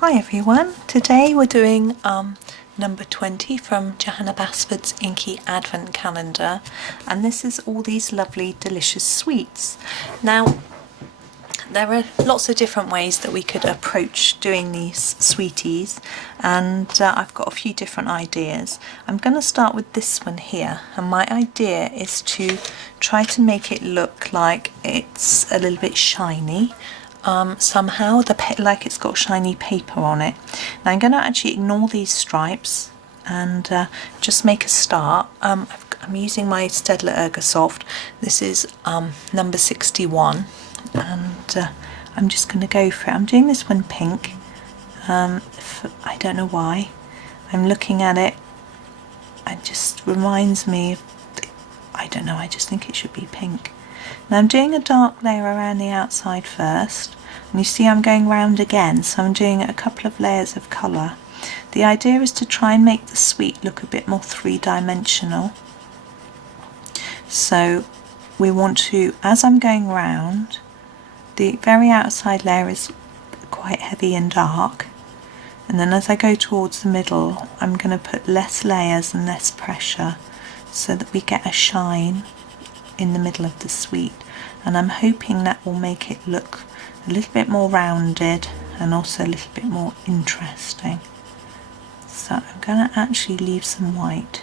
Hi everyone, today we're doing number 20 from Johanna Basford's Inky Advent Calendar, and this is all these lovely delicious sweets. Now there are lots of different ways that we could approach doing these sweeties, and I've got a few different ideas. I'm going to start with this one here, and my idea is to try to make it look like it's a little bit shiny. Somehow, like it's got shiny paper on it. Now I'm going to actually ignore these stripes and just make a start. I'm using my Staedtler Ergosoft. This is number 61, and I'm just going to go for it. I'm doing this one pink. I don't know why. I'm looking at it. It just reminds me of, I don't know, I just think it should be pink. Now I'm doing a dark layer around the outside first, and you see I'm going round again, so I'm doing a couple of layers of colour. The idea is to try and make the sweet look a bit more three-dimensional. So we want to, as I'm going round, the very outside layer is quite heavy and dark, and then as I go towards the middle I'm going to put less layers and less pressure so that we get a shine in the middle of the sweet, and I'm hoping that will make it look a little bit more rounded and also a little bit more interesting. So I'm going to actually leave some white.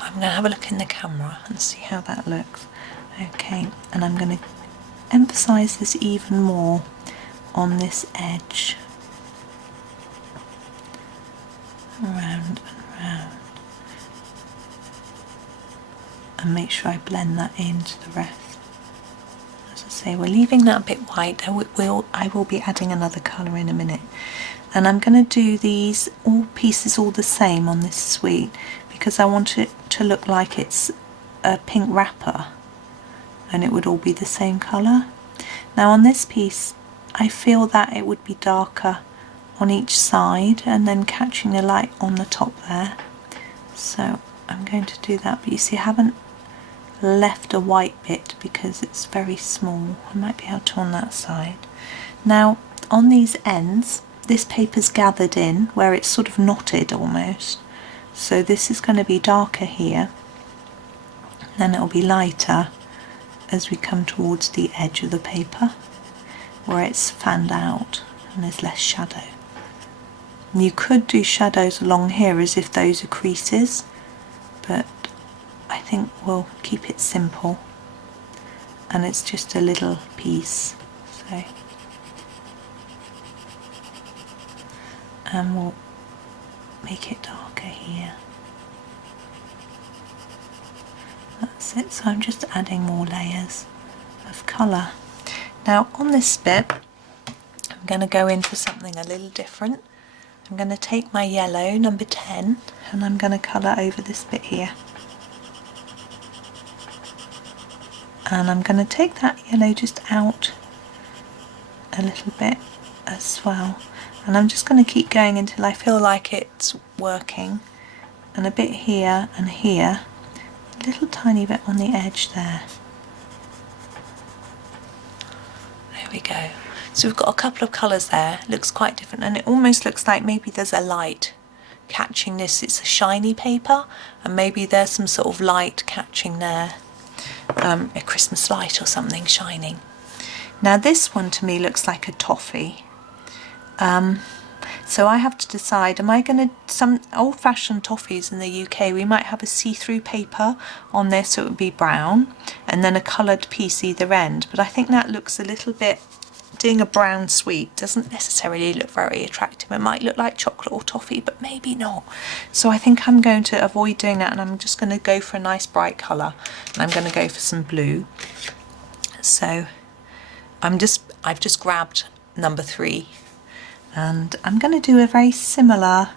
I'm going to have a look in the camera and see how that looks. Okay, and I'm going to emphasize this even more on this edge, around and round, and make sure I blend that into the rest. As I say, we're leaving that a bit white. I will be adding another colour in a minute, and I'm going to do these all pieces all the same on this sweet because I want it to look like it's a pink wrapper and it would all be the same colour. Now on this piece I feel that it would be darker on each side and then catching the light on the top there, so I'm going to do that, but you see I haven't left a white bit because it's very small. I might be able to on that side. Now on these ends this paper's gathered in where it's sort of knotted almost, so this is going to be darker here, then it'll be lighter as we come towards the edge of the paper where it's fanned out and there's less shadow. You could do shadows along here as if those are creases, but I think we'll keep it simple, and it's just a little piece, so, and we'll make it darker here. That's it, so I'm just adding more layers of colour. Now on this bit I'm going to go in for something a little different. I'm going to take my yellow, number 10, and I'm going to colour over this bit here. And I'm going to take that yellow just out a little bit as well. And I'm just going to keep going until I feel like it's working. And a bit here and here, a little tiny bit on the edge there. There we go. So we've got a couple of colours there, it looks quite different, and it almost looks like maybe there's a light catching this. It's a shiny paper and maybe there's some sort of light catching there, a Christmas light or something shining. Now this one to me looks like a toffee, so I have to decide, am I going to, some old-fashioned toffees in the UK we might have a see-through paper on this so it would be brown and then a coloured piece either end, but I think that looks a little bit, doing a brown sweet doesn't necessarily look very attractive. It might look like chocolate or toffee, but maybe not. So I think I'm going to avoid doing that, and I'm just going to go for a nice bright colour, and I'm going to go for some blue. So I've just grabbed number 3, and I'm going to do a very similar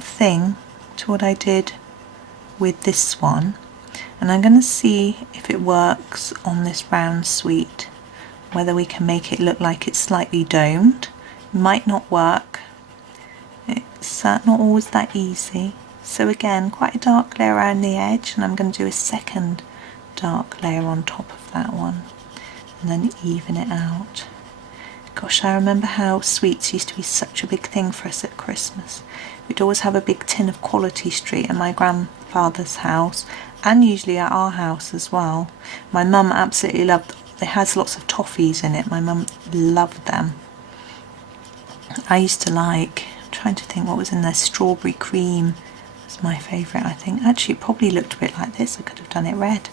thing to what I did with this one, and I'm going to see if it works on this round sweet, whether we can make it look like it's slightly domed. It might not work, it's not always that easy. So again, quite a dark layer around the edge, and I'm going to do a second dark layer on top of that one and then even it out. Gosh, I remember how sweets used to be such a big thing for us at Christmas. We'd always have a big tin of Quality Street at my grandfather's house, and usually at our house as well. My mum absolutely loved it. Has lots of toffees in it. My mum loved them. I used to like, I'm trying to think what was in there, strawberry cream was my favourite, I think. Actually, it probably looked a bit like this. I could have done it red.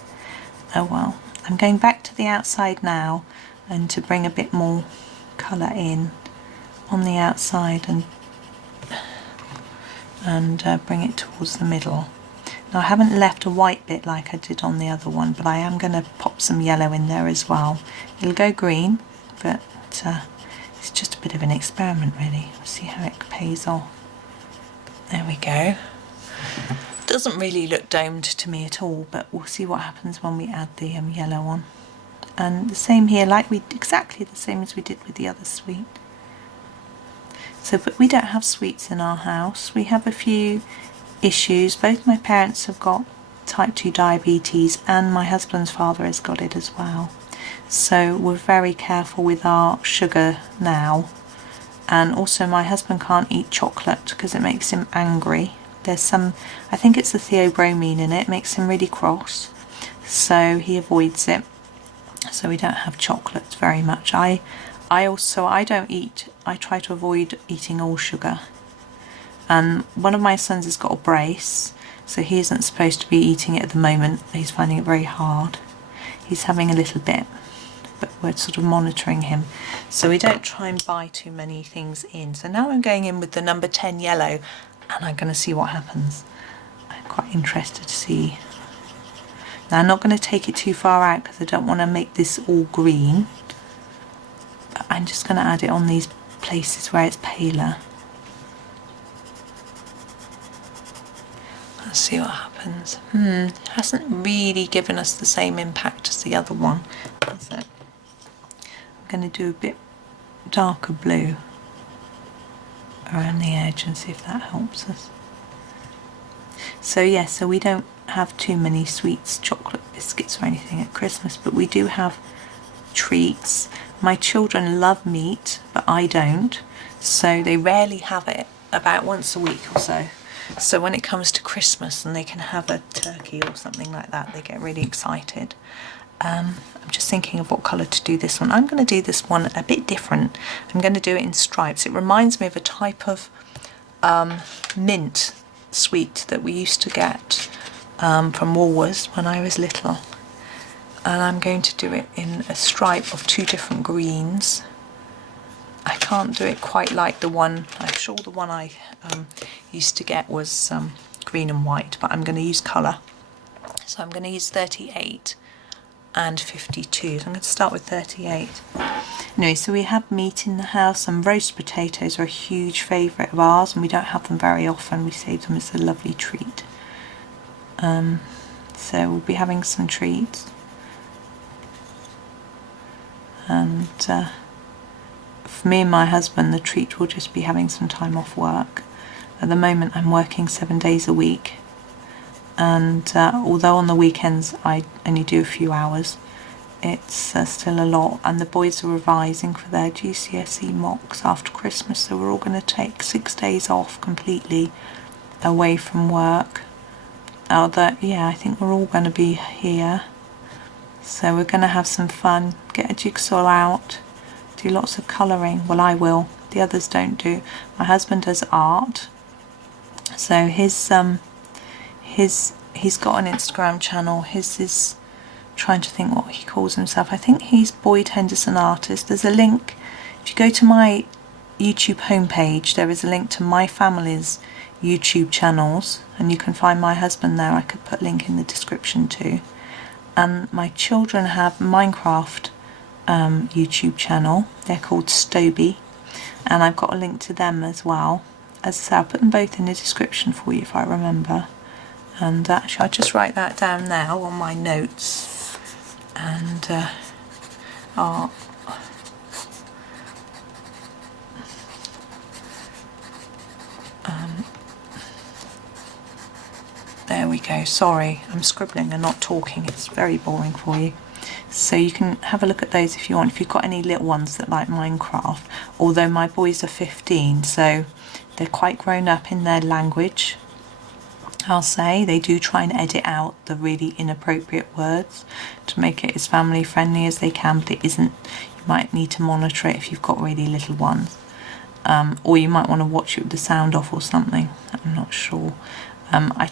Oh well. I'm going back to the outside now, and to bring a bit more colour in on the outside and bring it towards the middle. Now I haven't left a white bit like I did on the other one, but I am going to pop some yellow in there as well. It'll go green, but it's just a bit of an experiment really. We'll see how it pays off. There we go. Doesn't really look domed to me at all, but we'll see what happens when we add the yellow on. And the same here, exactly the same as we did with the other sweet. So, but we don't have sweets in our house. We have a few issues. Both my parents have got type 2 diabetes, and my husband's father has got it as well. So we're very careful with our sugar now. And also my husband can't eat chocolate because it makes him angry. There's some, I think it's the theobromine in it, makes him really cross. So he avoids it. So we don't have chocolates very much. I don't eat, I try to avoid eating all sugar. And one of my sons has got a brace, so he isn't supposed to be eating it at the moment. He's finding it very hard. He's having a little bit, but we're sort of monitoring him. So we don't try and buy too many things in. So now I'm going in with the number 10 yellow, and I'm going to see what happens. I'm quite interested to see. Now I'm not going to take it too far out because I don't want to make this all green. But I'm just going to add it on these places where it's paler. Let's see what happens. Hasn't really given us the same impact as the other one, is it? I'm going to do a bit darker blue around the edge and see if that helps us. So yeah, so we don't have too many sweets, chocolate biscuits or anything at Christmas, but we do have treats. My children love meat, but I don't, so they rarely have it, about once a week or so. So when it comes to Christmas and they can have a turkey or something like that, they get really excited. I'm just thinking of what colour to do this one. I'm going to do this one a bit different. I'm going to do it in stripes. It reminds me of a type of mint sweet that we used to get from Woolworths when I was little. And I'm going to do it in a stripe of 2 different greens. I can't do it quite like the one, I'm sure the one I used to get was green and white, but I'm going to use colour. So I'm going to use 38 and 52. So I'm going to start with 38. Anyway, so we have meat in the house, and roast potatoes are a huge favourite of ours, and we don't have them very often. We save them as a lovely treat. So we'll be having some treats. And for me and my husband, the treat will just be having some time off work. At the moment I'm working 7 days a week, and although on the weekends I only do a few hours, it's still a lot. And the boys are revising for their GCSE mocks after Christmas, so we're all going to take 6 days off completely away from work. Yeah, I think we're all going to be here, so we're going to have some fun, get a jigsaw out, do lots of colouring. Well, I will, the others don't do. My husband does art, so he's got an Instagram channel. His is, trying to think what he calls himself. I think he's Boyd Henderson Artist. There's a link, if you go to my YouTube homepage, there is a link to my family's YouTube channels, and you can find my husband there. I could put a link in the description too. And my children have Minecraft YouTube channel. They're called Staedtler, and I've got a link to them as well. As I say, I'll put them both in the description for you if I remember. And actually I'll just write that down now on my notes. And there we go. Sorry, I'm scribbling and not talking. It's very boring for you. So you can have a look at those if you want, if you've got any little ones that like Minecraft. Although my boys are 15, so they're quite grown up in their language, I'll say. They do try and edit out the really inappropriate words to make it as family friendly as they can, but it isn't. You might need to monitor it if you've got really little ones. Or you might want to watch it with the sound off or something. I'm not sure. I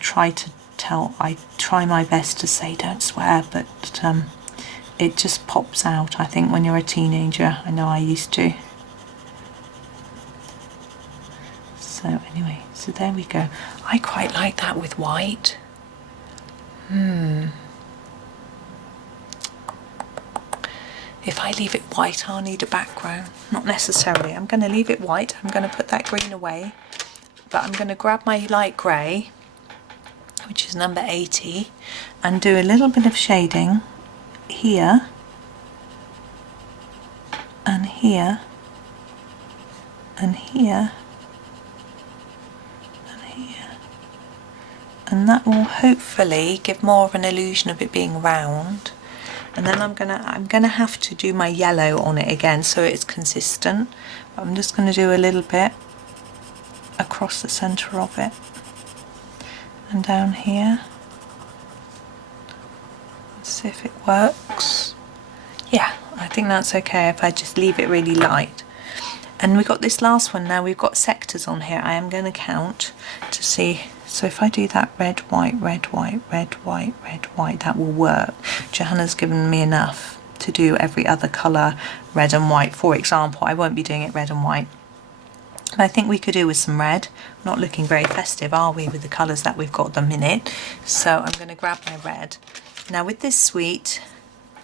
try my best to say don't swear, but it just pops out, I think, when you're a teenager. I know I used to. So anyway, so there we go. I quite like that with white. If I leave it white, I'll need a background. Not necessarily. I'm going to leave it white. I'm going to put that green away. But I'm going to grab my light grey, which is number 80, and do a little bit of shading here and here and here and here, and that will hopefully give more of an illusion of it being round. And then I'm gonna have to do my yellow on it again so it's consistent. But I'm just going to do a little bit across the centre of it and down here. Let's see if it works. Yeah, I think that's okay if I just leave it really light. And we've got this last one now. We've got sectors on here. I am going to count to see. So if I do that red, white, red, white, red, white, red, white, that will work. Johanna's given me enough to do every other colour red and white. For example, I won't be doing it red and white. But I think we could do with some red. Not looking very festive, are we, with the colours that we've got at the minute? So I'm going to grab my red. Now with this suite,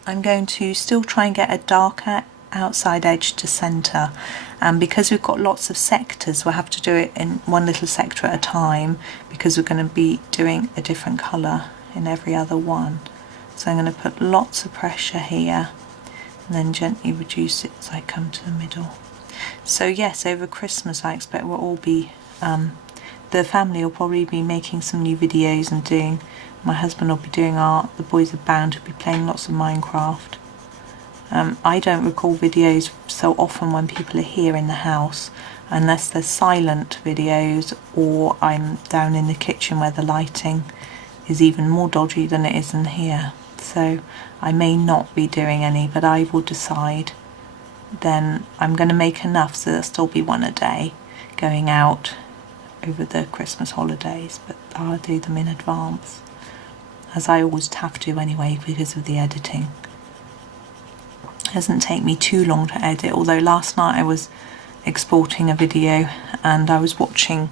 I'm going to still try and get a darker outside edge to centre, and because we've got lots of sectors, we'll have to do it in one little sector at a time, because we're going to be doing a different colour in every other one. So I'm going to put lots of pressure here and then gently reduce it as I come to the middle. So yes, over Christmas I expect we'll all be, the family will probably be making some new videos and doing, my husband will be doing art, the boys are bound to be playing lots of Minecraft. I don't recall videos so often when people are here in the house, unless they're silent videos or I'm down in the kitchen where the lighting is even more dodgy than it is in here. So I may not be doing any, but I will decide. Then I'm going to make enough so there'll still be one a day going out over the Christmas holidays, but I'll do them in advance, as I always have to anyway because of the editing. It doesn't take me too long to edit, although last night I was exporting a video and I was watching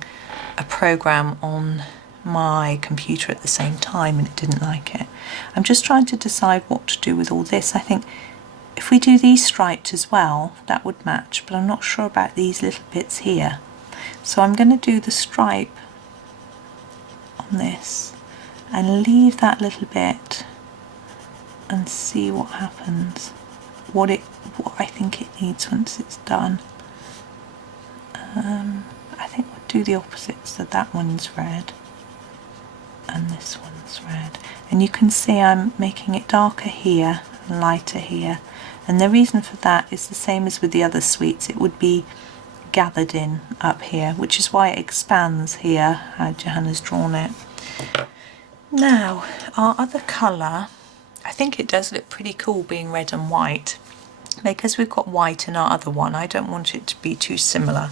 a program on my computer at the same time and it didn't like it. I'm just trying to decide what to do with all this. I think if we do these striped as well, that would match, but I'm not sure about these little bits here. So I'm going to do the stripe on this and leave that little bit and see what happens. What I think it needs once it's done. I think we'll do the opposite, so that one's red and this one's red. And you can see I'm making it darker here and lighter here. And the reason for that is the same as with the other suites. It would be gathered in up here, which is why it expands here, how Johanna's drawn it. Now, our other colour, I think it does look pretty cool being red and white. Because we've got white in our other one, I don't want it to be too similar.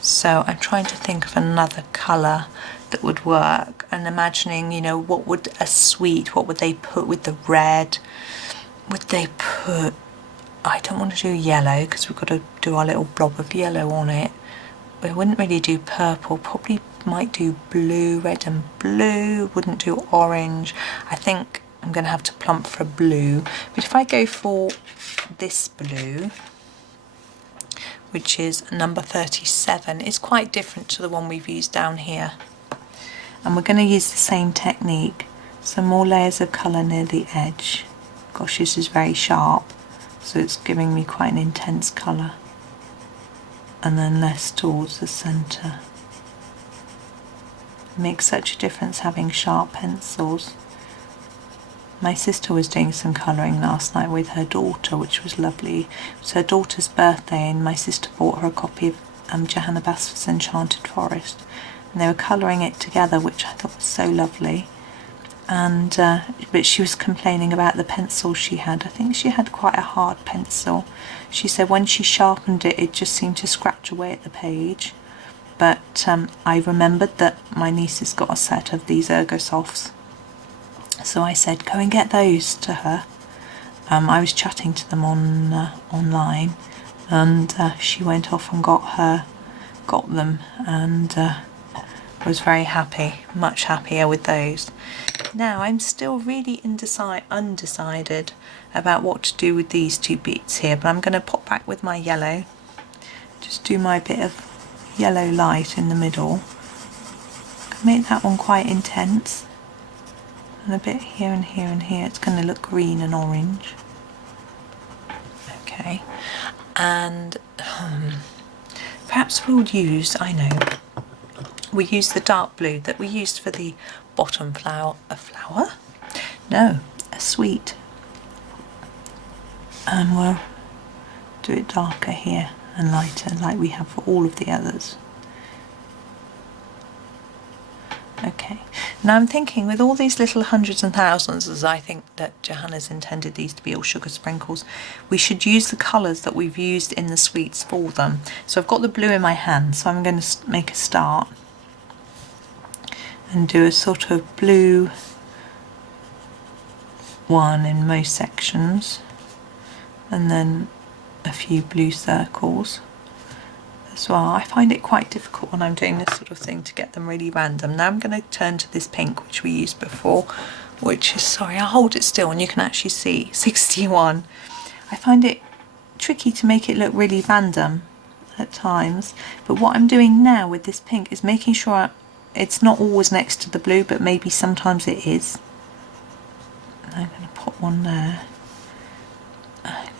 So I'm trying to think of another colour that would work and imagining, you know, what would a suite, what would they put with the red? Would they put, I don't want to do yellow because we've got to do our little blob of yellow on it. We wouldn't really do purple, probably might do blue, red and blue, wouldn't do orange. I think I'm going to have to plump for blue, but if I go for this blue, which is number 37, it's quite different to the one we've used down here. And we're going to use the same technique, some more layers of colour near the edge. Gosh, this is very sharp, so it's giving me quite an intense colour. And then less towards the centre. It makes such a difference having sharp pencils. My sister was doing some colouring last night with her daughter, which was lovely. It was her daughter's birthday and my sister bought her a copy of Johanna Basford's Enchanted Forest, and they were colouring it together, which I thought was so lovely. And but she was complaining about the pencil she had. I think she had quite a hard pencil. She said when she sharpened it, it just seemed to scratch away at the page. But I remembered that my niece has got a set of these Ergosofts, so I said go and get those to her. I was chatting to them on online, and she went off and got them, and was very happy, much happier with those. Now I'm still really undecided about what to do with these two beats here, but I'm going to pop back with my yellow, just do my bit of yellow light in the middle, make that one quite intense, and a bit here and here and here. It's going to look green and orange. Okay, and perhaps we'll use, we use the dark blue that we used for the bottom flower, a sweet, and we'll do it darker here and lighter like we have for all of the others. Okay, now I'm thinking with all these little hundreds and thousands, as I think that Johanna's intended these to be all sugar sprinkles, we should use the colours that we've used in the sweets for them. So I've got the blue in my hand, so I'm going to make a start and do a sort of blue one in most sections, and then a few blue circles as well. I find it quite difficult when I'm doing this sort of thing to get them really random. Now I'm going to turn to this pink which we used before, which is, sorry, I'll hold it still and you can actually see 61. I find it tricky to make it look really random at times, but what I'm doing now with this pink is making sure it's not always next to the blue, but maybe sometimes it is. I'm going to put one there,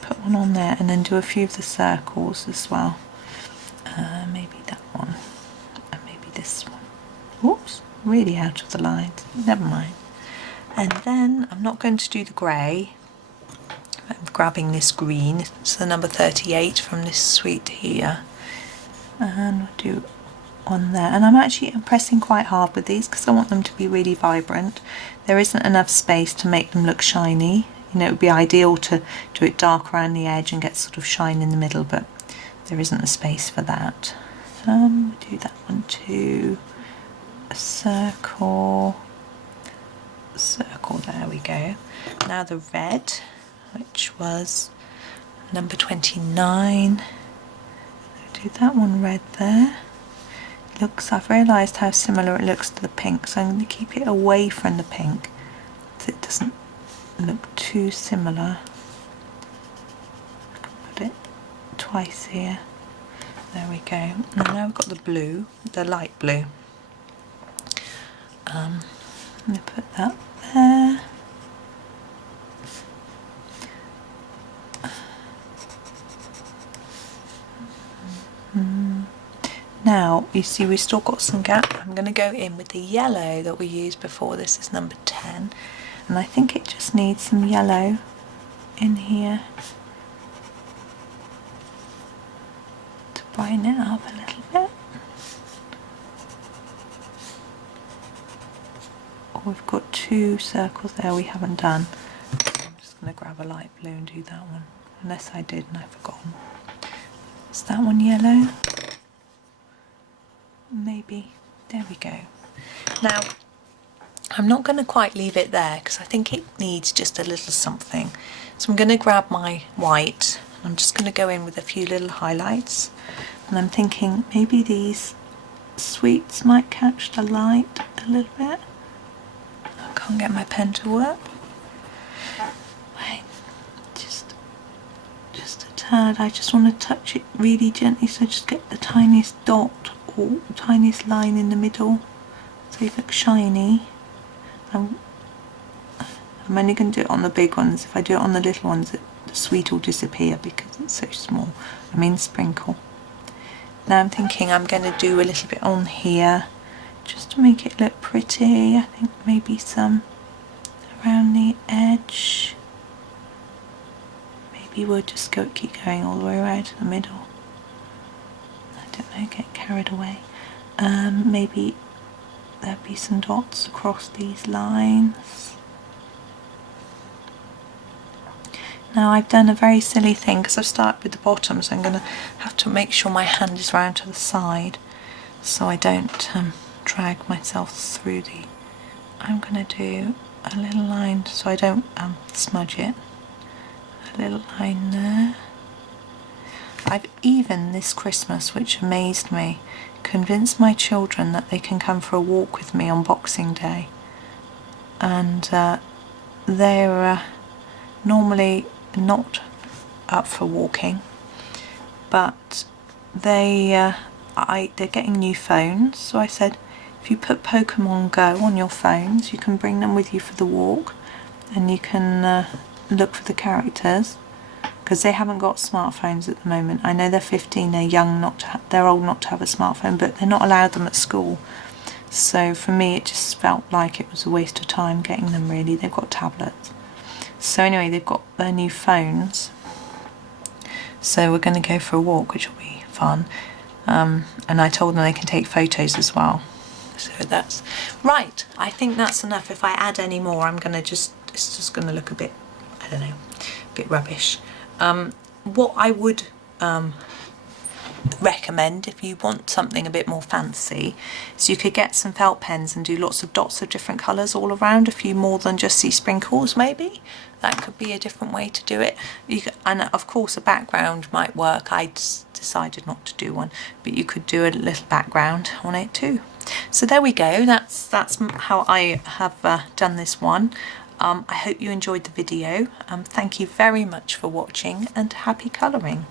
put one on there, and then do a few of the circles as well. Maybe that one, and maybe this one. Whoops, really out of the lines, never mind. And then I'm not going to do the grey. I'm grabbing this green, it's the number 38 from this suite here, and we'll do on there. And I'm actually pressing quite hard with these because I want them to be really vibrant. There isn't enough space to make them look shiny. You know, it would be ideal to do it dark around the edge and get sort of shine in the middle, but there isn't the space for that. We'll do that one too. A circle, there we go. Now the red, which was number 29. I'll do that one red there. I've realised how similar it looks to the pink, so I'm going to keep it away from the pink so it doesn't look too similar. I can put it twice here. There we go. And now we've got the blue, the light blue. I'm going to put that there. Now, you see we've still got some gap. I'm going to go in with the yellow that we used before. This is number 10. And I think it just needs some yellow in here to brighten it up a little bit. Oh, we've got two circles there we haven't done. So I'm just going to grab a light blue and do that one. Unless I did and I've forgotten. Is that one yellow? Maybe. There we go. Now I'm not going to quite leave it there because I think it needs just a little something. So I'm going to grab my white. I'm just going to go in with a few little highlights, and I'm thinking maybe these sweets might catch the light a little bit. I can't get my pen to work. Wait, just a tad. I just want to touch it really gently, so just get the tiniest dot or tiniest line in the middle so it looks shiny. I'm only going to do it on the big ones. If I do it on the little ones, the sweet will disappear because it's so small. I mean sprinkle. Now I'm thinking I'm going to do a little bit on here just to make it look pretty. I think maybe some around the edge. Maybe we'll just keep going all the way around to the middle. I don't know, get carried away. Maybe there'll be some dots across these lines. Now I've done a very silly thing because I've started with the bottom, so I'm going to have to make sure my hand is round to the side so I don't drag myself through the... I'm going to do a little line so I don't smudge it. A little line there. I've even this Christmas, which amazed me, convinced my children that they can come for a walk with me on Boxing Day, and they're normally not up for walking, but they're getting new phones, so I said if you put Pokemon Go on your phones you can bring them with you for the walk and you can look for the characters, because they haven't got smartphones at the moment. I know they're 15, they're young, they're old not to have a smartphone, but they're not allowed them at school. So for me it just felt like it was a waste of time getting them, really. They've got tablets. So anyway, they've got their new phones. So we're going to go for a walk, which will be fun. And I told them they can take photos as well. So that's right. I think that's enough. If I add any more, it's just going to look a bit, I don't know, a bit rubbish. What I would recommend, if you want something a bit more fancy, is you could get some felt pens and do lots of dots of different colours all around, a few more than just these sprinkles maybe. That could be a different way to do it. And of course a background might work. I decided not to do one, but you could do a little background on it too. So there we go, that's how I have done this one. I hope you enjoyed the video. Thank you very much for watching and happy colouring.